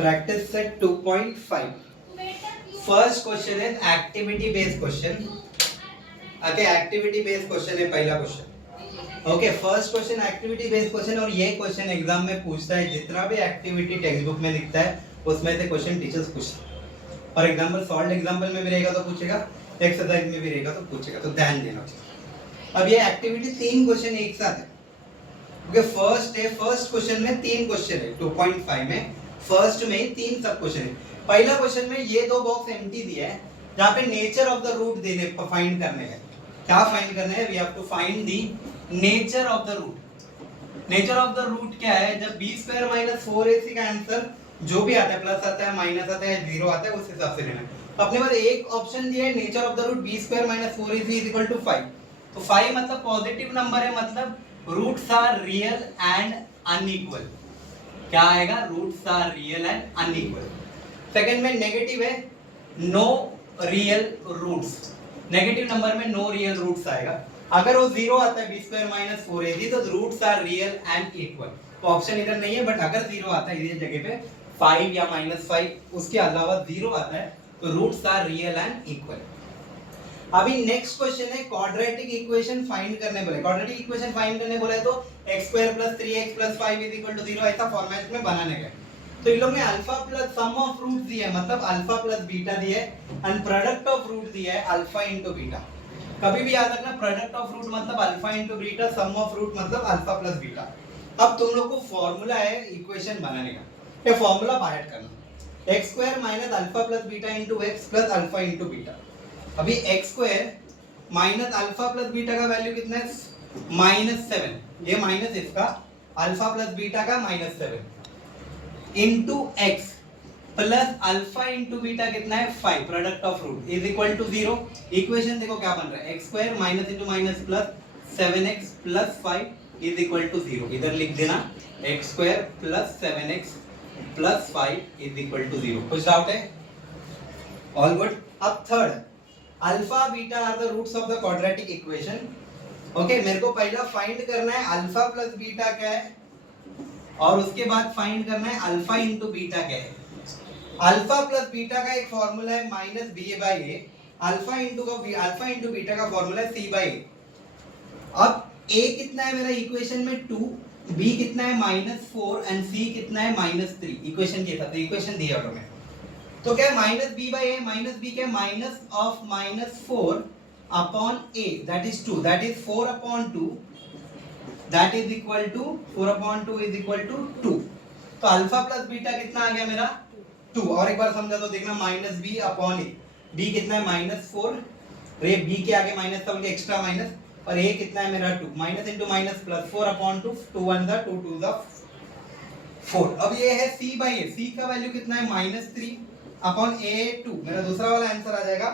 Practice set 2.5. First question is activity based question. Okay, activity based question है पहला question. Okay, first question activity based question और ये question exam में पूछता है जितना भी एक्टिविटी टेक्स्ट बुक में दिखता है उसमें से क्वेश्चन टीचर्स पूछते हैं. फॉर एग्जाम्पल सॉल्व एग्जाम्पल में भी रहेगा तो पूछेगा, एक्सरसाइज में भी रहेगा तो पूछेगा, तो ध्यान देना. अब ये एक्टिविटी तीन क्वेश्चन एक साथ है. ओके, फर्स्ट क्वेश्चन में तीन क्वेश्चन है 2.5 में. फर्स्ट में तीन सब क्वेश्चन है. पहला क्वेश्चन में ये दो बॉक्स एम्प्टी दिया है जहाँ पे नेचर ऑफ द रूट देने फाइंड करने हैं. क्या फाइंड करना है? We have to find the nature of the root. Nature of the root क्या है? जब बी स्क्वायर माइनस 4ac का आंसर जो भी आता है, प्लस आता है, माइनस आता है, जीरो आता है, उस हिसाब से लेना है. तो अपने पास एक ऑप्शन दिया है nature of the root b square minus 4ac is equal to 5. तो 5 मतलब पॉजिटिव नंबर है, मतलब roots are real and unequal. क्या आएगा? Roots are real and unequal. Second में नेगेटिव है, no real roots. Negative number में नो रियल रूट्स आएगा. अगर वो जीरो आता है बी स्क्वायर माइनस 4ac तो roots are real and equal. तो ऑप्शन इधर नहीं है, बट अगर जीरो आता है इस जगह पे 5 या -5 उसके अलावा जीरो आता है तो roots are real and equal. अभी नेक्स्ट क्वेश्चन है क्वाड्रेटिक इक्वेशन फाइंड करने बोले. क्वाड्रेटिक इक्वेशन फाइंड करने बोला है तो x² + 3x + 5 = 0 ऐसा फॉर्मेट में बनाने का. तो इन लोग ने alpha plus sum of root दिया है, मतलब अल्फा प्लस बीटा दिया है, एंड प्रोडक्ट ऑफ रूट दिया है अल्फा इनटू बीटा. कभी भी याद रखना, प्रोडक्ट ऑफ रूट मतलब alpha into beta, sum of root मतलब अल्फा प्लस बीटा. अब तुम लोग को फॉर्मूला है इक्वेशन बनाने का. ये फॉर्मूला बाहर करना, x² - alpha plus beta into x plus alpha into beta. अभी x² minus alpha plus beta का वैल्यू कितना है? -7. ये माइनस इसका अल्फा प्लस बीटा का -7 into x plus alpha into beta कितना है? 5. Product of root is equal to 0. Equation देखो क्या बन रहा है, x² minus into minus plus 7x plus 5 is equal to 0. इधर लिख देना x² plus 7x plus 5 is equal to 0. कुछ डाउट है? All good. अब third, alpha beta are the roots of the quadratic equation. Okay, मेरे को पहला find करना है अल्फा प्लस बीटा क्या है, और उसके बाद फाइंड करना है अल्फा इनटू बीटा क्या है. अल्फा प्लस बीटा का एक फॉर्मूला है -ba/a. अल्फा इनटू बीटा का फॉर्मूला है c/a. अब a कितना है मेरा इक्वेशन में 2, b कितना है -4 एंड c कितना है -3. इक्वेशन के साथ इक्वेशन दिया ऑटो में. तो क्या है -b/a, -b क्या है? Minus of -4 upon a, that is 2, that is 4 upon 2, that is equal to 4 upon 2 is equal to 2. तो अल्फा प्लस बीटा कितना आ गया मेरा? 2. और एक बार समझा तो देखना, -b अपॉन a. b कितना है? -4. ये b के आगे माइनस था, उनके एक्स्ट्रा माइनस, और a कितना है मेरा? 2. Minus into minus plus 4 upon 2, 2 1 the 2 2 the 4. अब ये है c/a. c का वैल्यू कितना है? -3 अपॉन a2. मेरा दूसरा वाला आंसर आ जाएगा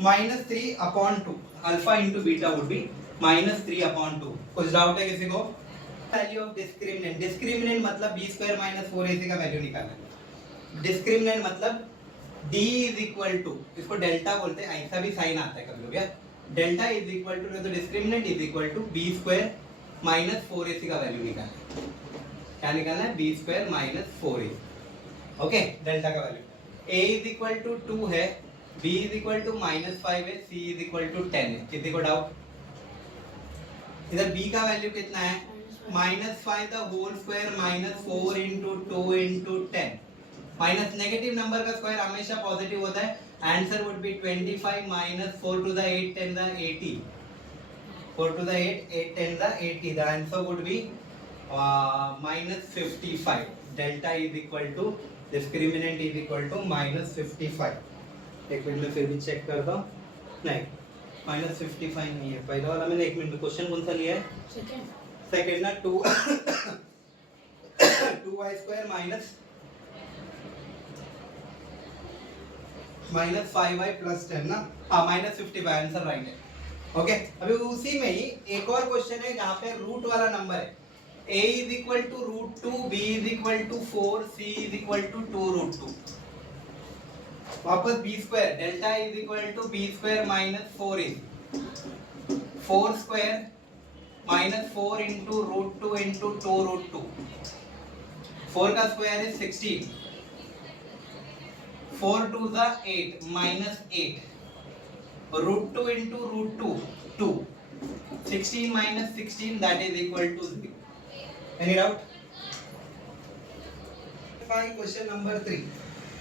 -3 upon 2. Alpha into beta would be -3 upon 2. कुछ डाउट है किसी को? Value of discriminant. डिस्क्रिमिनेंट मतलब b² - 4ac का वैल्यू निकालना है. डिस्क्रिमिनेंट मतलब d इज इक्वल टू, इसको डेल्टा बोलते हैं, ऐसा भी साइन आता है कभी लोग. डेल्टा इज इक्वल टू, तो discriminant is equal to b² - 4ac का वैल्यू निकालना है. क्या निकालना है? b² - 4ac. ओके, डेल्टा का value a is equal to 2 है, b इज इक्वल टू -5 है, c इज इक्वल टू 10 है. किसी को डाउट? इधर b का वैल्यू कितना है? -5 the whole square -4 into 2 into 10. Minus negative number का स्क्वायर हमेशा पॉजिटिव होता है. Answer would be 25 - 4 to the 8 10 the 80. 4 to the 8 8 10 the 80. The answer would be -55. Delta is equal to, discriminant is equal to -55. एक minute में फिर भी check करता हूँ. नहीं, -55 नहीं है. पहला वाला मैंने एक मिनट में क्वेश्चन कौन सा लिया है? सेकेंड ना 2 2y² -5y + 10 ना. हाँ, -55 आंसर राइट है. ओके, अभी उसी में ही एक और क्वेश्चन है जहाँ पे रूट वाला नंबर है. a is equal to √2, b is equal to 4, c is equal to 2√2. वापस b², delta is equal to b² - 4ac. 4² -4 into √2 into 2√2. 4 का स्क्वायर है 16. 4 2 सा 8 minus 8 root 2 into root 2 2 16 minus 16 that is equal to 0. Any doubt? Question number 3.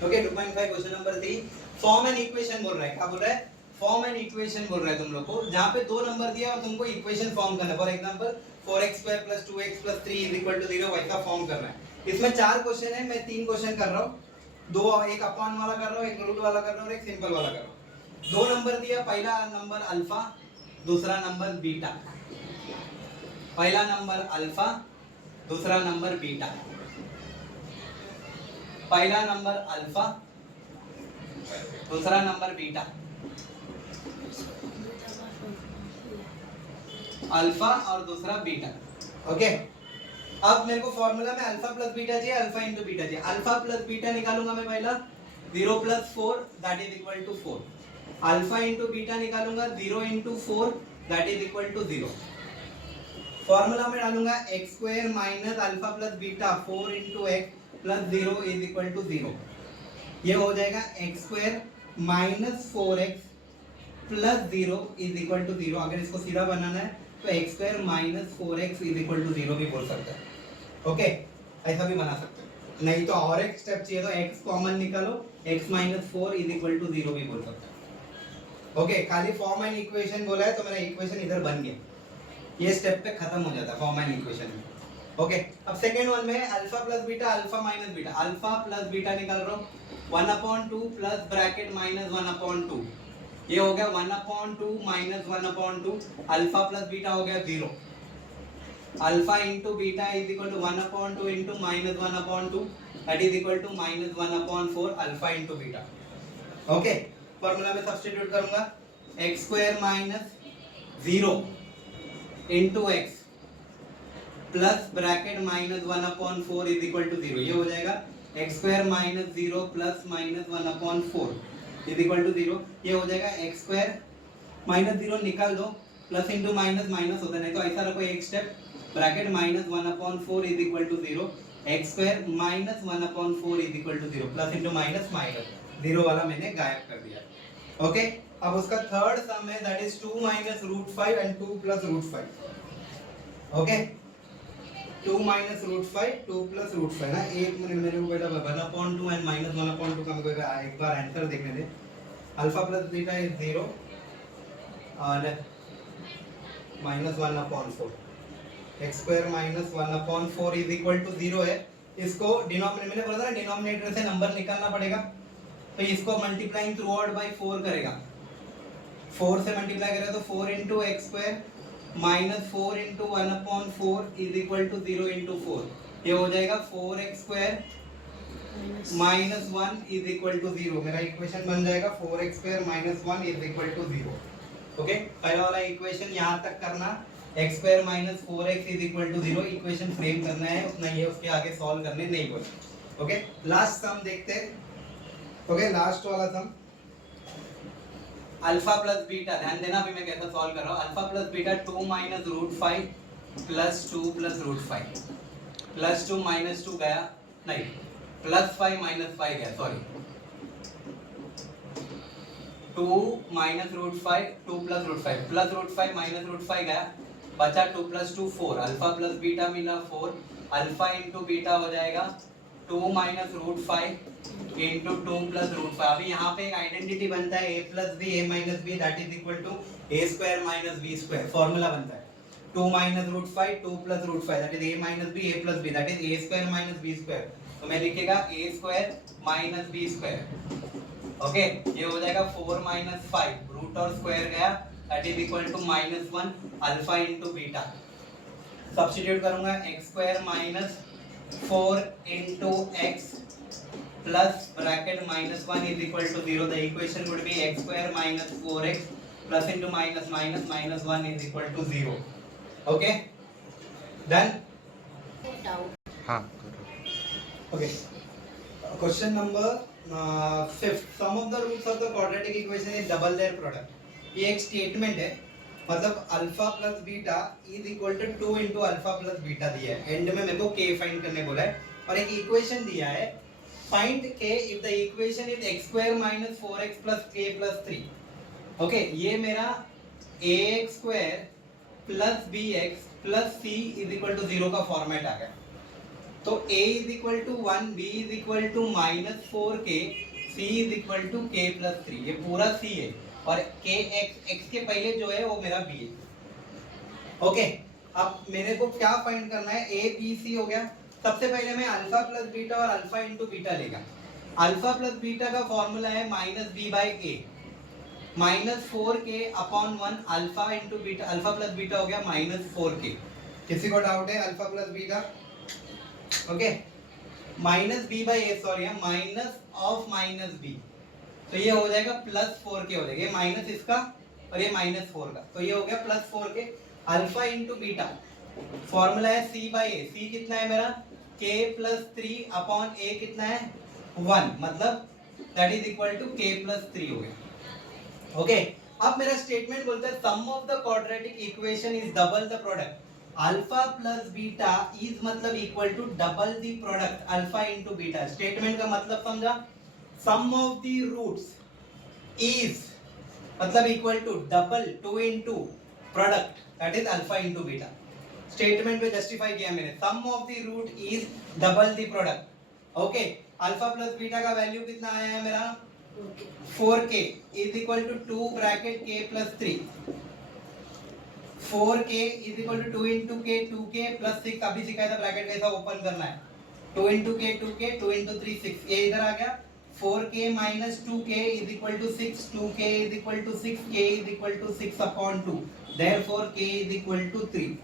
Okay, 2.5 question number 3. Form an equation बोल रहा है, क्या बोल रहा है? Form an equation बोल रहा है तुम लोग को, जहाँ पे दो नंबर दिया और तुमको इक्वेशन फॉर्म करना है. For example 4x square plus 2x plus 3 is equal to 0 वैसा फॉर्म करना है. इसमें 4 क्वेश्चन है, मैं 3 क्वेश्चन कर रहा हूँ. दो, एक अपॉन वाला कर रहा हूँ, एक रूट वाला कर रहा हूँ और एक सिंपल वाला कर रहा हूँ. दो नंबर दिया, पहला नंबर अल्फा, दूसरा नंबर बीटा. पहला नंबर अल्फा, दूसरा नंबर बीटा. पहला नंबर अल्फा, दूसरा नंबर बीटा. अल्फा और दूसरा बीटा. ओके, अब मेरे को फॉर्मूला में अल्फा प्लस बीटा चाहिए, अल्फा इंटू बीटा चाहिए. अल्फा प्लस बीटा निकालूंगा मैं पहला 0 plus 4 that is equal to 4. Alpha into beta निकालूंगा 0 into 4 that is equal to 0. Formula में डालूंगा x square minus alpha plus beta 4 into x plus 0 is equal to 0. ये हो जाएगा x square minus 4x plus 0 is equal to 0. अगर इसको सीधा बनाना है तो x square minus 4x is equal to 0 भी बोल सकते हैं. ओके, ऐसा भी बना सकते हैं. नहीं तो और एक स्टेप चाहिए तो x कॉमन निकालो, x minus 4 is equal to 0 भी बोल सकते हैं. ओके, खाली फॉर्म एंड इक्वेशन बोला है तो मेरा इक्वेशन इधर बन गया. ये स्टेप पे खत्म हो जाता है फॉर्म एंड इक्वेशन में. ओके, अब सेकेंड वन में alpha plus beta, alpha minus beta. Alpha plus beta निकाल रहा हूँ 1/2 प्लस ब्रैकेट माइनस 1/2. ये हो गया 1/2 माइनस 1/2. अल्फा प्लस बीटा हो गया 0. Alpha into beta is equal to 1/2 into minus 1/2 that is equal to minus 1/4 alpha into beta. Okay, formula में substitute करूंगा x square minus 0 into x plus bracket minus 1/4 is equal to 0. ये हो जाएगा x square minus 0 plus minus 1/4 is equal to 0. ये हो जाएगा x square minus 0 निकाल दो, प्लस इंटू माइनस माइनस होता है, नहीं तो ऐसा रखो एक step. Bracket minus 1/4 is equal to 0. X square minus 1/4 is equal to 0. Plus into minus minus 0 वाला मैंने गायब कर दिया. ओके, अब उसका थर्ड सम है that is 2 minus root 5 and 2 plus root 5. Okay, 2 minus root 5 2 plus root 5 ना. एक मिनट मेरे को पहले 1/2 एंड माइनस 1/2 का मेरे को एक बार आंसर देखने दे. अल्फा प्लस बीटा इज 0 और minus 1/4. X square minus 1/4 is equal to 0 है. इसको डिनोमिनेटर, मैंने बोला था ना डिनोमिनेटर से नंबर निकालना पड़ेगा, तो इसको मल्टीप्लाइंग थ्रू आउट बाई 4 करेगा. 4 से मल्टीप्लाई करेगा तो 4 into x square minus 4 into 1/4 is equal to 0 into 4. ये हो जाएगा 4x square minus 1 is equal to 0. मेरा इक्वेशन बन जाएगा 4x square minus 1 is equal to 0. Okay, पहला वाला इक्वेशन यहाँ तक करना, x square minus 4x is equal to 0 equation frame करना है, उतना ये उसके आगे सॉल्व करने नहीं बोले. ओके, लास्ट सम देखते हैं. ओके, लास्ट वाला सम अल्फा प्लस बीटा. ध्यान देना अभी मैं कैसा सॉल्व कर रहा हूँ. Alpha plus beta 2 minus root 5 plus 2 plus root 5 plus 2 minus 2 गया, नहीं प्लस 5 माइनस 5 गया, sorry 2 minus root 5 2 plus root 5 plus root 5 minus root 5 गया, बचा 2 प्लस 2 4. अल्फा प्लस बीटा मिला 4. अल्फा इंटू बीटा हो जाएगा 2 minus root 5 into 2 plus root 5. अभी यहाँ पे एक आइडेंटिटी बनता है a plus b a minus b that is equal to a square minus b square. Formula बनता है 2 minus root 5 2 plus root 5 that is a minus b a plus b that is a square minus b square. तो मैं लिखेगा a square minus b square. Okay, ये हो जाएगा 4 minus 5 root और square गया that is equal to minus 1 alpha into beta. Substitute करूंगा x square minus 4 into x plus bracket minus 1 is equal to 0. The equation would be x square minus 4x plus into minus minus minus 1 is equal to 0. Okay, done. हाँ, okay, question number 5. Sum of the roots of the quadratic equation is double their product. ये एक statement है, मतलब alpha plus beta is equal to 2 into alpha plus beta दिया है. And में मेरे को k फाइंड करने बोला है और एक इक्वेशन दिया है find k if the equation is x square minus 4x plus k plus 3. Okay ये मेरा ax square plus bx plus c is equal to 0 का फॉर्मेट आ गया. तो a is equal to 1, b is equal to minus 4k, c is equal to k plus 3. ये पूरा c है और k x के पहले जो है वो मेरा b है. ओके अब मेरे को क्या फाइंड करना है, a b c हो गया. सबसे पहले मैं अल्फा प्लस बीटा और अल्फा इंटू बीटा लेगा. अल्फा प्लस बीटा का फॉर्मूला है minus b by a, minus 4k upon 1 alpha into beta. Alpha plus beta हो गया माइनस 4k. किसी को डाउट है alpha plus beta? Okay minus b by a, sorry minus of minus b, तो ये हो जाएगा प्लस 4k हो जाएगा. ये माइनस इसका और ये माइनस 4 का, तो ये हो गया plus 4k. Alpha into beta formula है c बाई ए. c कितना है मेरा k प्लस 3 अपॉन a कितना है 1, मतलब that is equal to k plus 3 हो गया. ओके अब मेरा स्टेटमेंट बोलता है sum of the quadratic equation is double the product. Alpha plus beta is मतलब equal to double the product alpha into beta. Statement का मतलब समझा, sum of the roots is मतलब equal to double 2 into product that is alpha into beta. Statement पे justify किया मैंने, sum of the root is double the product. Okay alpha plus beta का value कितना आया है मेरा 4k is equal to 2 bracket k plus 3. 4k is equal to 2 into k 2k plus 6. अभी सिखाया था ब्रैकेट कैसा ओपन करना है. 2 इंटू k 2k 2 इंटू 3 6. ये इधर आ गया 4k minus 2k is equal to 6. 2k is equal to 6, k is equal to 6 upon 2, therefore k is equal to 3.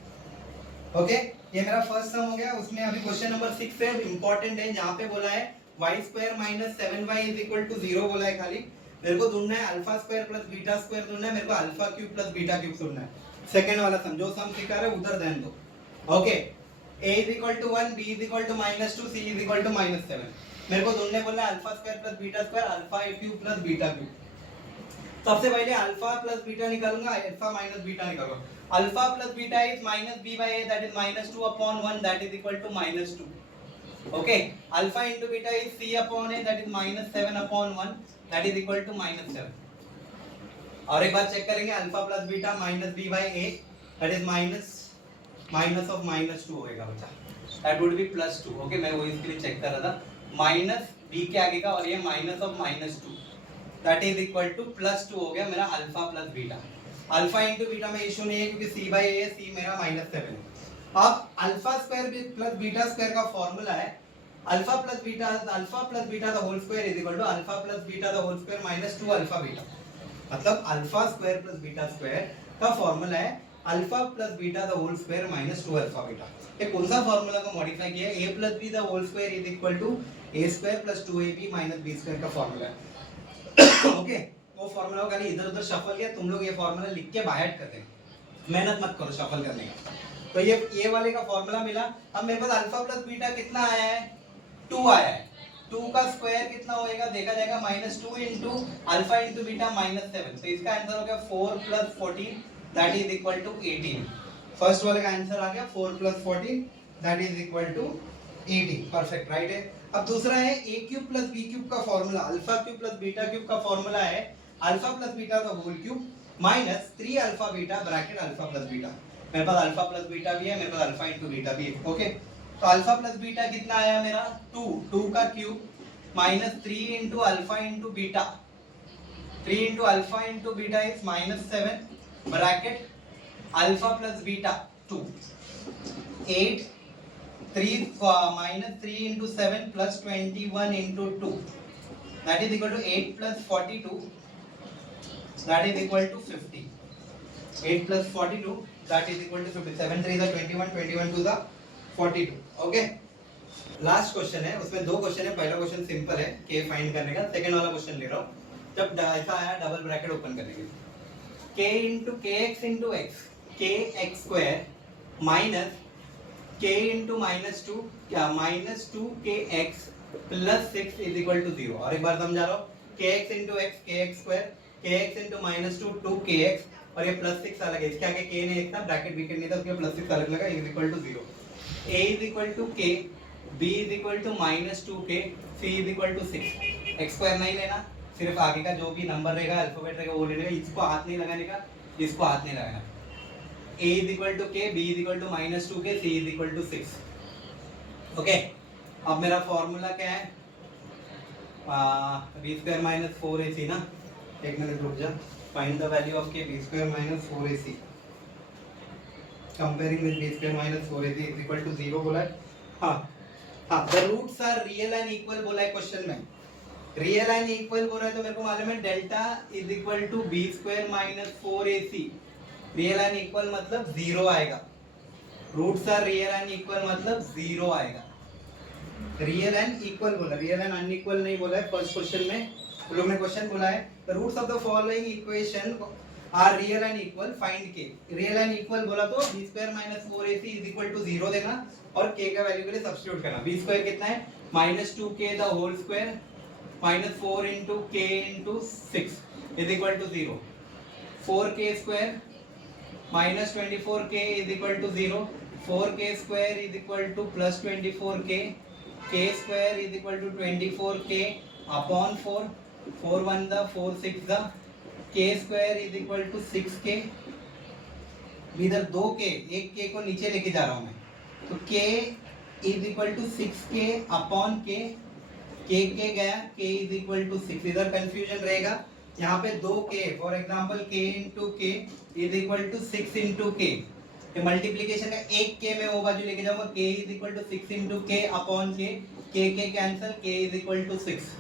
Okay ये मेरा फर्स्ट सम हो गया. उसमें अभी क्वेश्चन नंबर 6 है, इंपॉर्टेंट है. यहाँ पे बोला है y square minus 7y is equal to 0 बोला है. खाली मेरे को ढूंढना है alpha square plus beta square ढूंढना है. मेरे को alpha cube plus beta cube ढूंढना है. सेकंड वाला सम जो सम सिखा रहे उधर ध्यान दो. Okay a is equal to 1, b is equal to minus 2, c is equal to minus 7. मेरे को ढूंढने बोला है alpha square plus beta square, alpha cube plus beta cube. सबसे पहले अल्फा प्लस बीटा निकालूंगा, अल्फा माइनस बीटा निकालूंगा. Alpha plus beta is minus b by a, that is minus 2 upon 1, that is equal to minus 2. Okay alpha into beta is c upon a, that is minus 7 upon 1, that is equal to minus 7. और एक बार check करेंगे alpha plus beta minus b by a, that is minus of minus 2 होएगा बच्चा, that would be plus 2. Okay मैं वो इसके लिए चेक कर रहा था. माइनस b के आगे का और ये minus of minus 2, that is equal to plus 2 हो गया मेरा alpha plus beta. Alpha into beta में इशू नहीं है क्योंकि c बाई a, c मेरा माइनस 7 है. अब alpha square plus beta square का फॉर्मूला है alpha plus beta the whole square is equal to alpha plus beta the whole square minus 2 alpha beta. मतलब alpha square plus beta square का formula है alpha plus beta the whole square minus 2 alpha beta. ये कौन सा formula को modify किया है? a plus b the whole square is equal to a square plus 2ab minus b square का formula है. ओके वो फॉर्मूला को खाली इधर उधर शफल किया. तुम लोग ये फॉर्मूला लिख के बाहर कर देना, मेहनत मत करो शफल करने का. तो ये वाले का फॉर्मूला मिला. अब मेरे पास अल्फा प्लस बीटा कितना आया है 2 आया है. 2 का स्क्वायर कितना होएगा देखा जाएगा minus 2 into alpha into beta minus 7. तो इसका आंसर हो गया 4 plus 14 that is equal to 18. First वाले का आंसर आ गया 4 plus 14 that is equal to 18. Perfect right है. अब दूसरा है a cube plus b cube का formula. Alpha cube plus beta cube का फॉर्मूला है alpha plus beta the whole cube minus 3 alpha beta bracket alpha plus beta. मेरे पास alpha plus beta भी है, मेरे पास अल्फा इंटू बीटा भी है. Okay तो अल्फा प्लस बीटा कितना आया मेरा 2 का cube minus 3 into alpha into beta. 3 into alpha into beta is minus 7 bracket alpha plus beta 2. 8 3 minus 3 into 7 plus 21 into 2 that is equal to 8 plus 42 that is equal to 50. 8 plus 42 that is equal to 50. 7 3 is 21, 21 2 is 42. okay last question है, उसमें दो question है. पहला question simple है k find करने का. Second वाला question ले रहा हूं जब ऐसा आया डबल ब्रैकेट ओपन करने के लिए k into kx into x kx square minus k into minus 2 क्या minus 2kx plus 6 is equal to 0. और एक बार समझा रहा हूँ kx into x kx square kx into minus 2 2kx और ये plus 6 अलग है. इसके आगे k नहीं था, ब्रैकेट ब्रैकेट नहीं था, उसके प्लस 6 अलग लगा is equal to 0. a is equal to k b is equal to -2k, c is equal to 6। X square नहीं लेना, सिर्फ आगे का जो भी नंबर रहेगा अल्फाबेट रहेगा वो ले लेगा, इसको हाथ नहीं लगाने का, इसको हाथ नहीं लगाना। a is equal to k, b is equal to -2k, c is equal to 6। Okay, अब मेरा फॉर्मूला क्या है, बी स्क्वायर माइनस 4ac ना, एक मिनट रुक जा, find the value of k, b square minus 4ac comparing with b square minus 4ac is equal to 0 बोला है। हाँ हाँ, the roots are real and equal बोला है क्वेश्चन में, रियल एंड इक्वल बोल रहा है तो मेरे को मालूम है delta is equal to b square minus 4ac, real and equal मतलब 0 आएगा, roots are real and equal मतलब 0 आएगा। रियल एंड इक्वल बोला, रियल एंड अनइक्वल नहीं बोला है फर्स्ट क्वेश्चन में, हम लोग ने क्वेश्चन बोला है the roots of the following equation are real and equal, find k. Real and equal बोला तो b square minus 4ac is equal to 0 देना और k का वैल्यू के लिए सब्स्टिट्यूट करना। b स्क्वायर कितना है, -2k the whole square -4 into k into 6 is equal to 0, 4k square -24k is equal to 0, 4k square is equal to +24k, k square is equal to 24k upon 4, 4 1 द 4 6 द, k square is equal to 6k, इधर 2k, एक k को नीचे लेके जा रहा हूं मैं, तो k is equal to 6k upon k, k गया, k इज इक्वल टू 6, इधर कंफ्यूजन रहेगा, यहाँ पे 2k, for example k into k is equal to 6 into k, ये मल्टीप्लीकेशन का एक k में वो बाजू लेके जाऊंगा, k is equal to 6 into k upon k, k cancel, k is equal to 6।